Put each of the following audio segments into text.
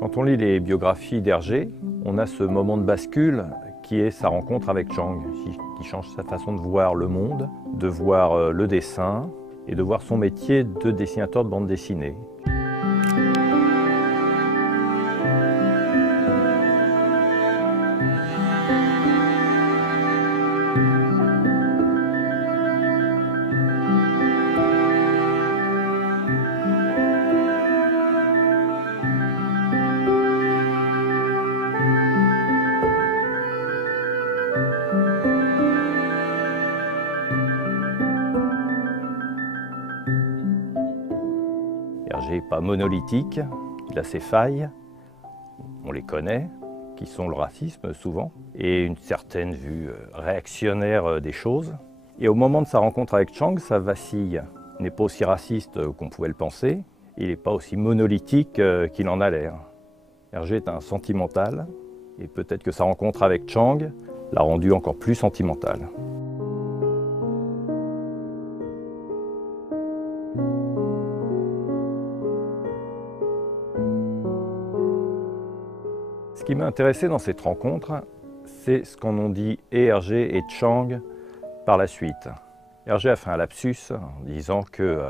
Quand on lit les biographies d'Hergé, on a ce moment de bascule qui est sa rencontre avec Chang, qui change sa façon de voir le monde, de voir le dessin et de voir son métier de dessinateur de bande dessinée. Hergé n'est pas monolithique, il a ses failles, on les connaît, qui sont le racisme souvent, et une certaine vue réactionnaire des choses. Et au moment de sa rencontre avec Chang, ça vacille. Il n'est pas aussi raciste qu'on pouvait le penser, il n'est pas aussi monolithique qu'il en a l'air. Hergé est un sentimental, et peut-être que sa rencontre avec Chang l'a rendu encore plus sentimental. Ce qui m'a intéressé dans cette rencontre, c'est ce qu'en ont dit et Hergé et Chang par la suite. Hergé a fait un lapsus en disant que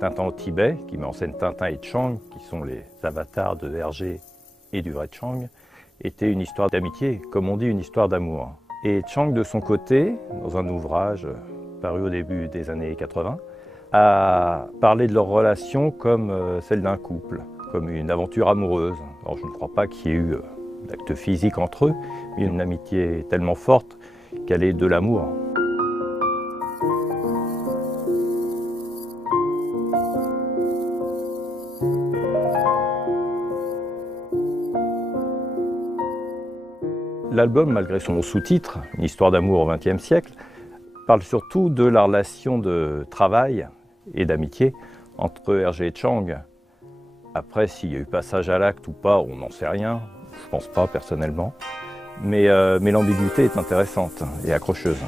Tintin au Tibet, qui met en scène Tintin et Chang, qui sont les avatars de Hergé et du vrai Chang, était une histoire d'amitié, comme on dit une histoire d'amour. Et Chang, de son côté, dans un ouvrage paru au début des années 80, a parlé de leur relation comme celle d'un couple, comme une aventure amoureuse. Alors je ne crois pas qu'il y ait eu d'acte physique entre eux, mais une amitié tellement forte qu'elle est de l'amour. L'album, malgré son sous-titre, Une histoire d'amour au XXe siècle, parle surtout de la relation de travail et d'amitié entre Hergé et Chang. Après, s'il y a eu passage à l'acte ou pas, on n'en sait rien, je ne pense pas personnellement, mais l'ambiguïté est intéressante et accrocheuse.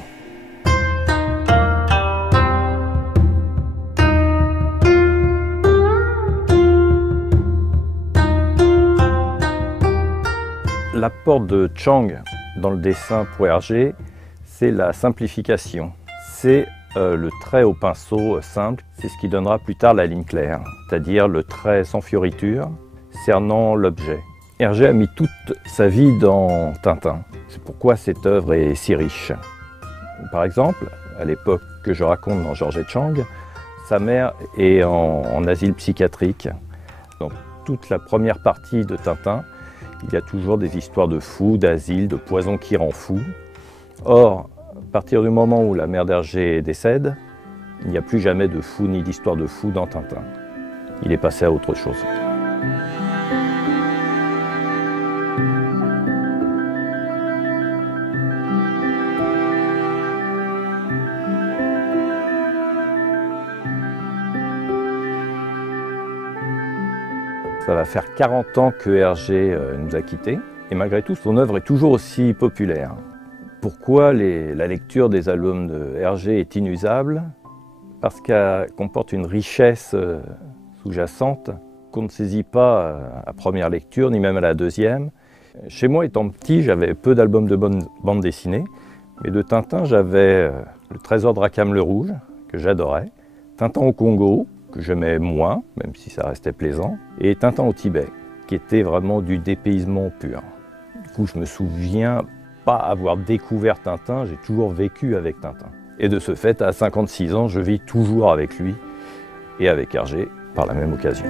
L'apport de Chang dans le dessin pour Hergé, c'est la simplification. C'est le trait au pinceau simple, c'est ce qui donnera plus tard la ligne claire, c'est-à-dire le trait sans fioriture, cernant l'objet. Hergé a mis toute sa vie dans Tintin. C'est pourquoi cette œuvre est si riche. Par exemple, à l'époque que je raconte dans Georges et Chang, sa mère est en asile psychiatrique. Dans toute la première partie de Tintin, il y a toujours des histoires de fous, d'asile, de poison qui rend fou. Or, à partir du moment où la mère d'Hergé décède, il n'y a plus jamais de fou ni d'histoire de fou dans Tintin. Il est passé à autre chose. Ça va faire 40 ans que Hergé nous a quittés, et malgré tout, son œuvre est toujours aussi populaire. Pourquoi la lecture des albums de Hergé est inusable? Parce qu'elle comporte une richesse sous-jacente qu'on ne saisit pas à première lecture, ni même à la deuxième. Chez moi, étant petit, j'avais peu d'albums de bande dessinée, mais de Tintin, j'avais Le Trésor de Rackham le Rouge, que j'adorais, Tintin au Congo, que j'aimais moins, même si ça restait plaisant, et Tintin au Tibet, qui était vraiment du dépaysement pur. Du coup, je me souviens pas avoir découvert Tintin, j'ai toujours vécu avec Tintin. Et de ce fait, à 56 ans, je vis toujours avec lui et avec Hergé par la même occasion.